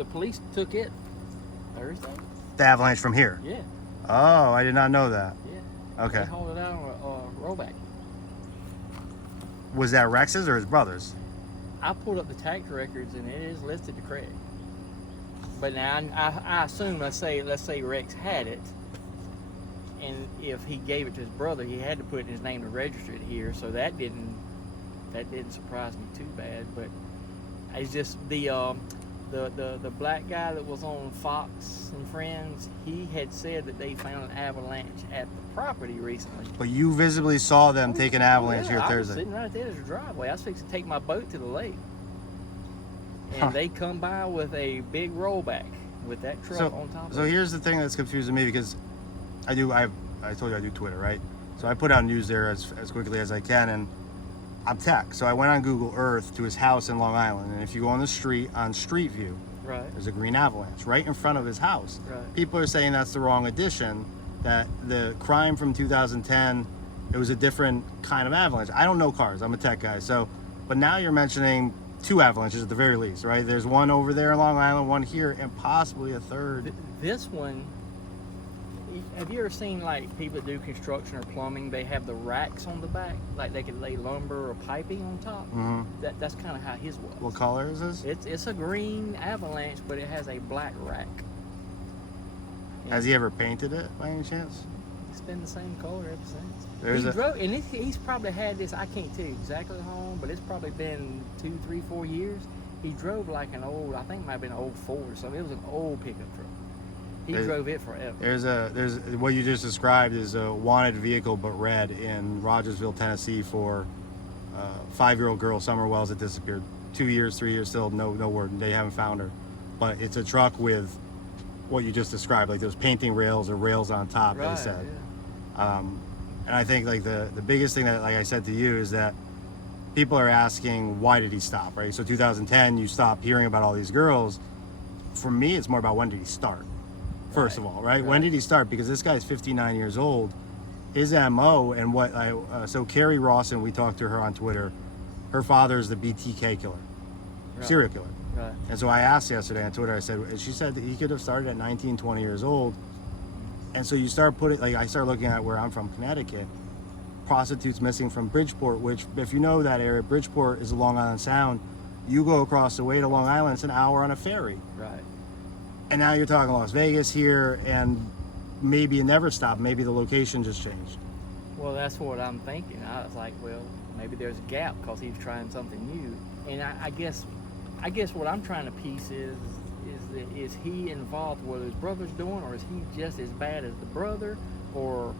the police took it Thursday. The avalanche from here? Yeah. Oh, I did not know that. Yeah. Okay. They hauled it out on a rollback. Was that Rex's or his brother's? I pulled up the tax records and it is listed to Craig. But now I assume, let's say Rex had it, and if he gave it to his brother, he had to put his name to register it here. So that didn't surprise me too bad. But it's just the black guy that was on Fox and Friends. He had said that they found an avalanche at the property recently. But you visibly saw them take an avalanche here I was Thursday. sitting right there at the driveway. I was fixing to take my boat to the lake. And they come by with a big rollback with that truck on top of it. So here's the thing that's confusing me, because I told you I do Twitter, right? So I put out news there as quickly as I can, and I'm tech. So I went on Google Earth to his house in Long Island, and if you go on the street, on Street View, right, there's a green avalanche right in front of his house. Right. People are saying that's the wrong edition, that the crime from 2010, it was a different kind of avalanche. I don't know cars, I'm a tech guy, but now you're mentioning 2 avalanches at the very least, right? There's one over there in Long Island, one here, and possibly a third. This one, have you ever seen like people that do construction or plumbing? They have the racks on the back, like they can lay lumber or piping on top. Mm-hmm. That's kind of how his was. What color is this? It's a green avalanche, but it has a black rack. Has he ever painted it by any chance? It's been the same color ever since. He's probably had this, I can't tell you exactly how long, but it's probably been 2, 3, 4 years. He drove like an old, I think it might have been an old Ford or something. It was an old pickup truck. He drove it forever. There's what you just described is a wanted vehicle but red in Rogersville, Tennessee for 5-year-old girl Summer Wells that disappeared. 2 years, 3 years, still no word. They haven't found her. But it's a truck with what you just described, like those painting rails or rails on top, right, they said. Yeah. And I think like the biggest thing that, like I said to you, is that people are asking, why did he stop, right? So 2010, you stop hearing about all these girls. For me, it's more about when did he start, first of all, right? When did he start? Because this guy's 59 years old. His MO and so Carrie Rawson, we talked to her on Twitter. Her father is the BTK killer, serial killer. Right. And so I asked yesterday on Twitter, she said that he could have started at 19, 20 years old. And so you start I start looking at where I'm from, Connecticut, prostitutes missing from Bridgeport, which if you know that area, Bridgeport is a Long Island Sound. You go across the way to Long Island, it's an hour on a ferry. Right. And now you're talking Las Vegas here, and maybe it never stopped. Maybe the location just changed. Well, that's what I'm thinking. I was like, well, maybe there's a gap because he's trying something new. And I guess what I'm trying to piece is he involved with what his brother's doing, or is he just as bad as the brother, or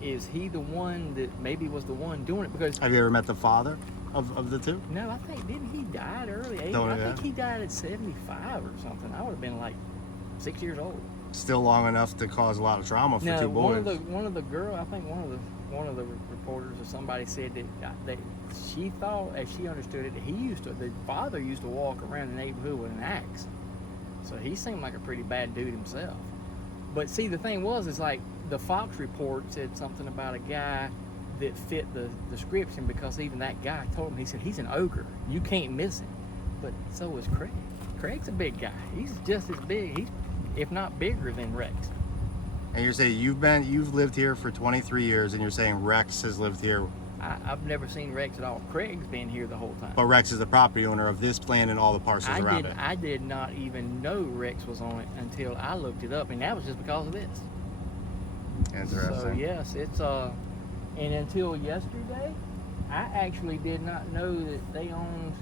is he the one that maybe was the one doing it? Because have you ever met the father of the two? No, I think didn't he die at early age? I think he died at 75 or something. I would have been like 6 years old. Still long enough to cause a lot of trauma for two boys. One of the girl, I think one of the reporters or somebody said that she thought, as she understood it, that the father used to walk around the neighborhood with an axe. So he seemed like a pretty bad dude himself. But see, the thing is like the Fox report said something about a guy that fit the description, because even that guy told him, he said, he's an ogre. You can't miss him. But so is Craig. Craig's a big guy. He's just as big. He's, if not bigger than Rex. And you're saying you've lived here for 23 years, and you're saying Rex has lived here. I've never seen Rex at all. Craig's been here the whole time. But Rex is the property owner of this land and all the parcels around it. I did not even know Rex was on it until I looked it up, and that was just because of this. Interesting. So yes, it's and until yesterday, I actually did not know that they owned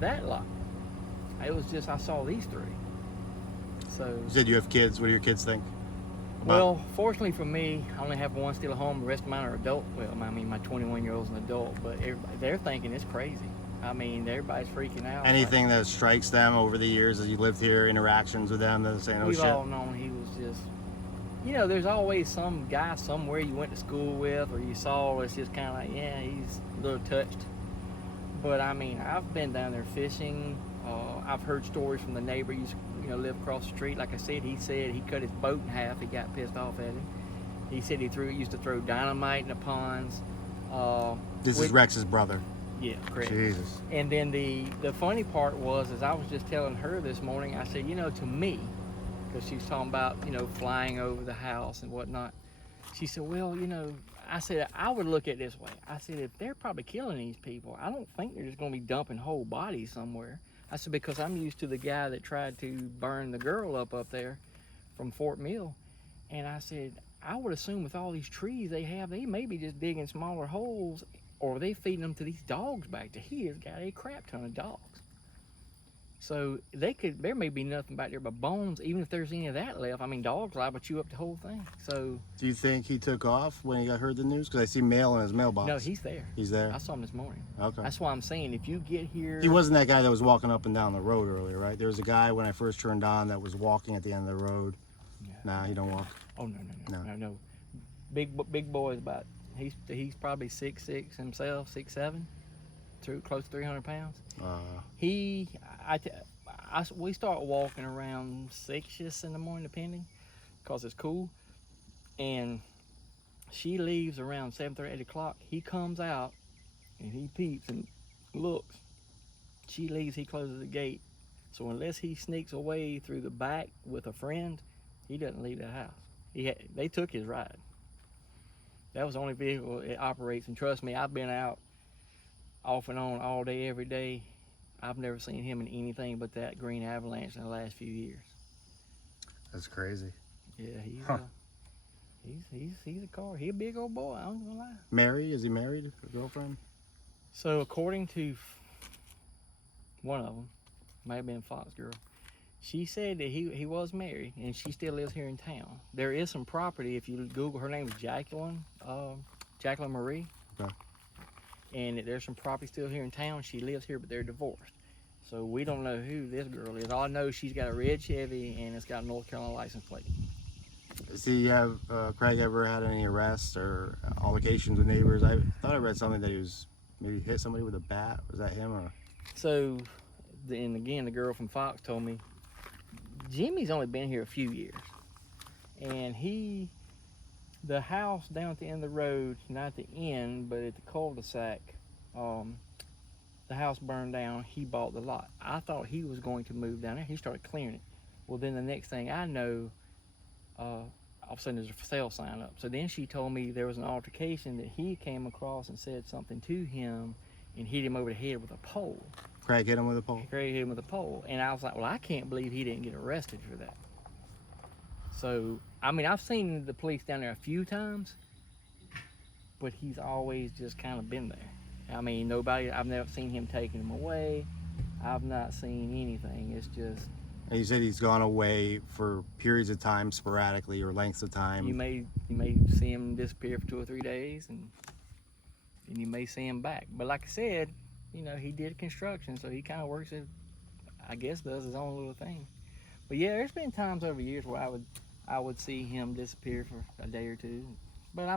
that lot. It was just I saw these 3. So you said you have kids. What do your kids think? Well, fortunately for me, I only have one still at home. The rest of mine are adult. Well, I mean, my 21-year-old's an adult, but they're thinking it's crazy. I mean, everybody's freaking out. Anything that strikes them over the years as you lived here, interactions with them, they're saying, oh shit. We've all known he was just, there's always some guy somewhere you went to school with or you saw that's just kind of like, yeah, he's a little touched. But I mean, I've been down there fishing. I've heard stories from the neighbor who live across the street. Like I said, he cut his boat in half. He got pissed off at him. He said he used to throw dynamite in the ponds. This is Rex's brother. Yeah, correct. Jesus. And then the funny part was, as I was just telling her this morning, I said, to me, because she's talking about, flying over the house and whatnot. She said, well, I said, I would look at it this way. I said, if they're probably killing these people, I don't think they're just going to be dumping whole bodies somewhere. I said, because I'm used to the guy that tried to burn the girl up there from Fort Mill. And I said, I would assume with all these trees they have, they may be just digging smaller holes, or they feeding them to these dogs back there. He has got a crap ton of dogs. So there may be nothing back there but bones, even if there's any of that left. I mean, dogs liable to chew up the whole thing. So. Do you think he took off when he heard the news? Because I see mail in his mailbox. No, he's there. He's there? I saw him this morning. Okay. That's why I'm saying, if you get here. He wasn't that guy that was walking up and down the road earlier, right? There was a guy when I first turned on that was walking at the end of the road. Yeah. Nah, he don't walk. Oh, no. Big boy is about, he's probably 6'6" himself, 6'7", close to 300 pounds. We start walking around 6ish in the morning, depending, because it's cool. And she leaves around 7:30, 8 o'clock. He comes out and he peeps and looks. She leaves, he closes the gate. So unless he sneaks away through the back with a friend, he doesn't leave the house. They took his ride. That was the only vehicle it operates. And trust me, I've been out off and on all day, every day. I've never seen him in anything but that green Avalanche in the last few years. That's crazy. Yeah, he's a car. He's a big old boy. I don't gonna lie. Married? Is he married? A girlfriend? So according to one of them, might have been Fox girl, she said that he was married and she still lives here in town. There is some property. If you Google, her name is Jacqueline Marie. Okay. And there's some property still here in town. She lives here, but they're divorced. So we don't know who this girl is. All I know, she's got a red Chevy and it's got a North Carolina license plate. Does he have, Craig ever had any arrests or altercations with neighbors? I thought I read something that he was maybe hit somebody with a bat. Was that him or? So, and again, the girl from Fox told me, Jimmy's only been here a few years. And the house down at the end of the road, not the end, but at the cul-de-sac, the house burned down. He bought the lot. I thought he was going to move down there. He started clearing it. Well, then the next thing I know, all of a sudden there's a for sale sign up. So then she told me there was an altercation that he came across and said something to him and hit him over the head with a pole. Craig hit him with a pole? Craig hit him with a pole. And I was like, well, I can't believe he didn't get arrested for that. So, I mean, I've seen the police down there a few times, but he's always just kind of been there. I mean, I've never seen him taking him away. I've not seen anything. It's just. And you said he's gone away for periods of time, sporadically, or lengths of time. You may see him disappear for 2 or 3 days, and you may see him back. But like I said, he did construction, so he kind of works it. I guess does his own little thing. But yeah, there's been times over years where I would see him disappear for a day or two. But I mean.